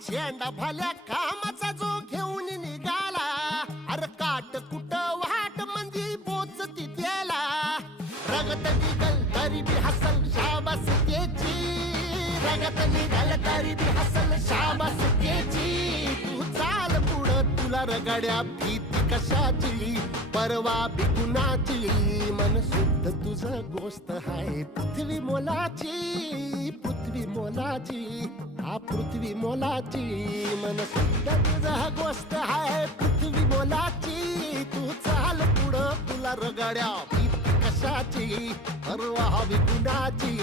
झेंडा भल्या कामाचा जो घेऊन निघाला, अरे काट कुट वाट मंदी पोचती त्याला. रगत निघल तरी बी हसल शाबास त्याची, रगत निघल तरी बी हसल शाबास त्याची. तू चाल पुढं तुला रगड्या भीती कशाची, परवा बी कुणाची. मन शुद्ध तुझं गोष्ट हाय पृथ्वी मोलाची, पृथ्वी मोलाची, हा पृथ्वी मोलाची. मन शुद्ध तुझं गोष्ट हाय पृथ्वी मोलाची. तू चाल पुढं तुला रगड्या भीती कशाची, परवा बी कुणाची.